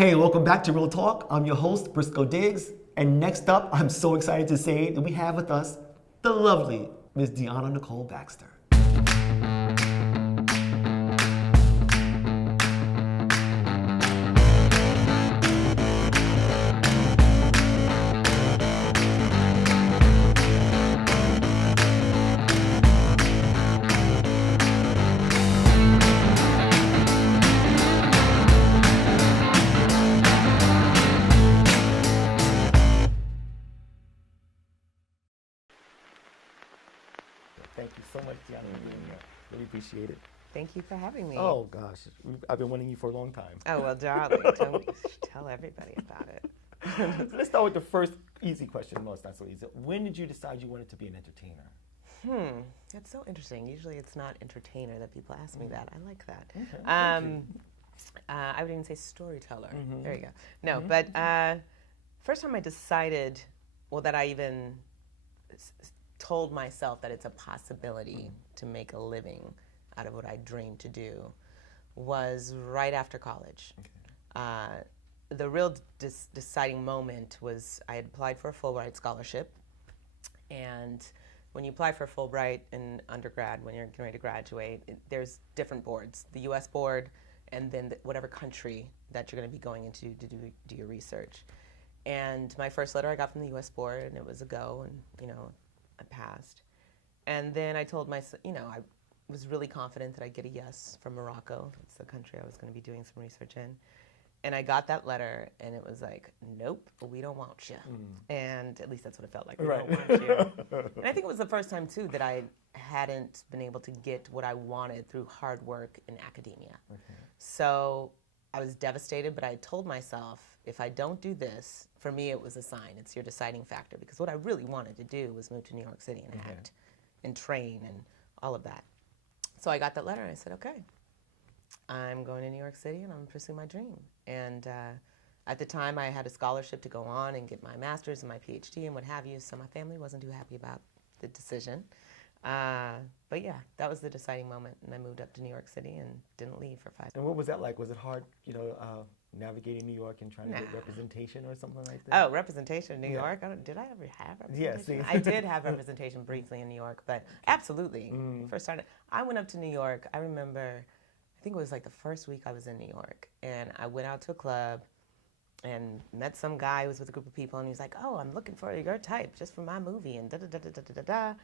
Hey, welcome back to Real Talk. I'm your host, Briscoe Diggs. And next up, I'm so excited to say that we have with us the lovely Ms. Diahanna Nicole Baxter. Thank you so much, Diahanna, for being here. Really appreciate it. Thank you for having me. Oh, gosh. I've been wanting you for a long time. Oh, well, darling, tell everybody about it. So let's start with the first easy question. No, it's not so easy. When did you decide you wanted to be an entertainer? That's so interesting. Usually it's not entertainer that people ask me that. I like that. Okay. I would even say storyteller. There you go. No, but first time I decided, well, that I even told myself that it's a possibility to make a living out of what I dreamed to do was right after college. Okay. The real deciding moment was I had applied for a Fulbright scholarship, and when you apply for a Fulbright in undergrad, when you're getting ready to graduate, there's different boards, the US board, and then whatever country that you're going to be going into to do your research. And my first letter I got from the US board, and it was a go, and I passed. And then I told myself, I was really confident that I'd get a yes from Morocco. That's the country I was going to be doing some research in. And I got that letter, and it was like, nope, we don't want you. And at least that's what it felt like, we don't want you. And I think it was the first time, too, that I hadn't been able to get what I wanted through hard work in academia. Okay. So I was devastated, but I told myself, if I don't do this, for me it was a sign. It's your deciding factor, because what I really wanted to do was move to New York City and act and train and all of that. So I got that letter and I said, okay, I'm going to New York City and I'm pursuing my dream. And at the time I had a scholarship to go on and get my master's and my PhD and what have you, so my family wasn't too happy about the decision. But yeah, that was the deciding moment, and I moved up to New York City and didn't leave for 5 years. And what was that like? Was it hard, navigating New York and trying to get representation or something like that? Oh, representation in New York? Did I ever have representation? Yes. I did have representation briefly in New York, but absolutely. First started, I went up to New York. I remember, I think it was like the first week I was in New York, and I went out to a club and met some guy who was with a group of people, and he was like, oh, I'm looking for your type just for my movie, and da-da-da-da-da-da-da.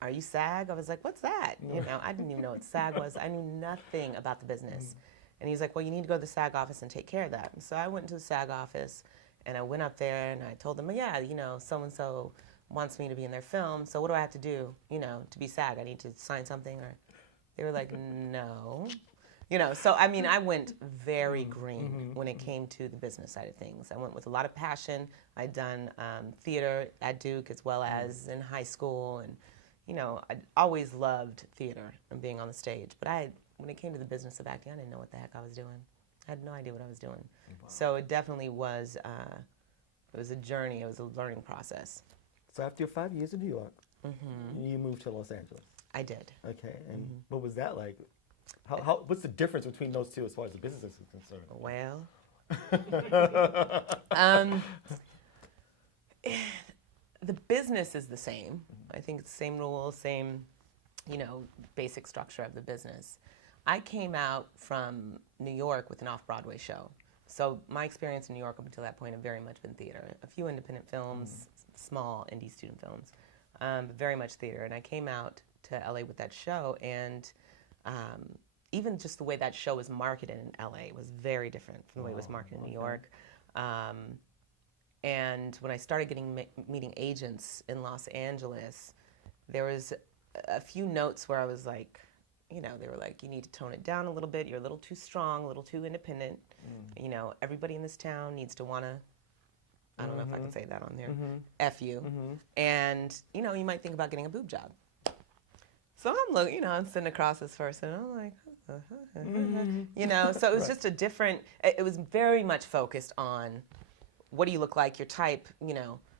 Are you SAG? I was like, what's that? I didn't even know what SAG was. I knew nothing about the business. And he's like, well, you need to go to the SAG office and take care of that. And so I went to the SAG office, and I went up there, and I told them, yeah, so-and-so wants me to be in their film, so what do I have to do, to be SAG? I need to sign something? Or they were like, no. So, I went very green when it came to the business side of things. I went with a lot of passion. I'd done theater at Duke as well as in high school. And, I'd always loved theater and being on the stage. But when it came to the business of acting, I didn't know what the heck I was doing. I had no idea what I was doing. Wow. So it definitely was, it was a journey. It was a learning process. So after your 5 years in New York, you moved to Los Angeles. I did. Okay, and what was that like? What's the difference between those two as far as the business is concerned? Well, the business is the same. I think it's the same rules, same, basic structure of the business. I came out from New York with an off-Broadway show. So my experience in New York up until that point had very much been theater. A few independent films, small indie student films, but very much theater. And I came out to LA with that show, and even just the way that show was marketed in LA was very different from the way it was marketed in New York. And when I started meeting agents in Los Angeles, there was a few notes where I was like, they were like, you need to tone it down a little bit. You're a little too strong, a little too independent. Everybody in this town needs to want to, I don't know if I can say that on there, F you. And, you might think about getting a boob job. So I'm looking, I'm sitting across this person, and I'm like, so it was just a different, it was very much focused on what do you look like, your type,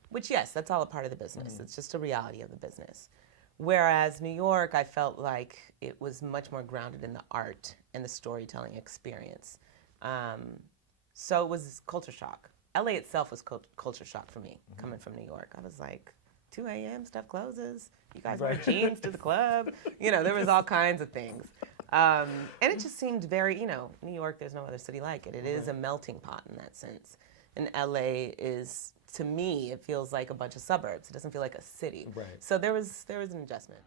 which, yes, that's all a part of the business. It's just a reality of the business. Whereas New York, I felt like it was much more grounded in the art and the storytelling experience. So it was culture shock. LA itself was culture shock for me, coming from New York. I was like, 2 a.m., stuff closes. You guys wear jeans to the club. You know, there was all kinds of things. And it just seemed very, you know, New York, there's no other city like it. It is a melting pot in that sense. And LA is, to me, it feels like a bunch of suburbs. It doesn't feel like a city. Right. So there was an adjustment.